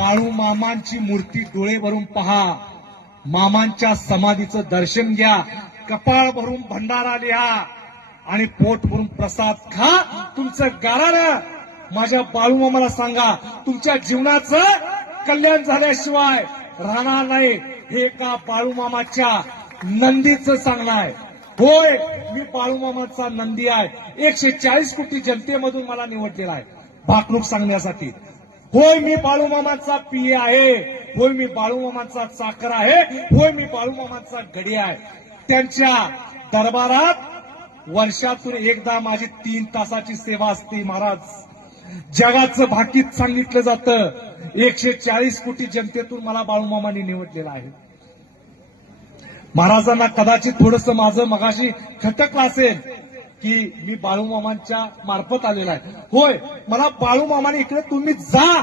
बाळू मामांची मूर्ती डोळे भरून पहा, मामांच्या समाधीचं दर्शन घ्या, कपाळ भरून भंडारा लिहा आणि पोट भरून प्रसाद खा. तुमचं गाराणं माझ्या बाळू मामाला सांगा, तुमच्या जीवनाचं कल्याण झाल्याशिवाय राहणार नाही. हे का बाळू मामाच्या नंदीचं सांगणं आहे. होय, मी बाळू मामाचा नंदी आहे. 140 कोटी जनतेमधून मला निवडलेला आहे भाकणूक सांगण्यासाठी. होय, मी बाळू मामाचा पिये आहे. होय, मी बाळू मामाचा चाकर आहे. होय, मी बाळू मामाचा गडी आहे. त्यांच्या दरबारात वर्षातून एकदा माझी 3 तासाची सेवा असते. महाराज, जगाचं भाकीत सांगितलं जातं. 140 कोटी जनतेतून मला बाळू मामांनी निवडलेला आहे. महाराजांना कदाचित थोडंसं माझं मगाशी खटकलं असेल की मी बाळू मामांच्या मार्फत आलेला आहे. होय, मला बाळू मामाने इकडे तुम्ही जा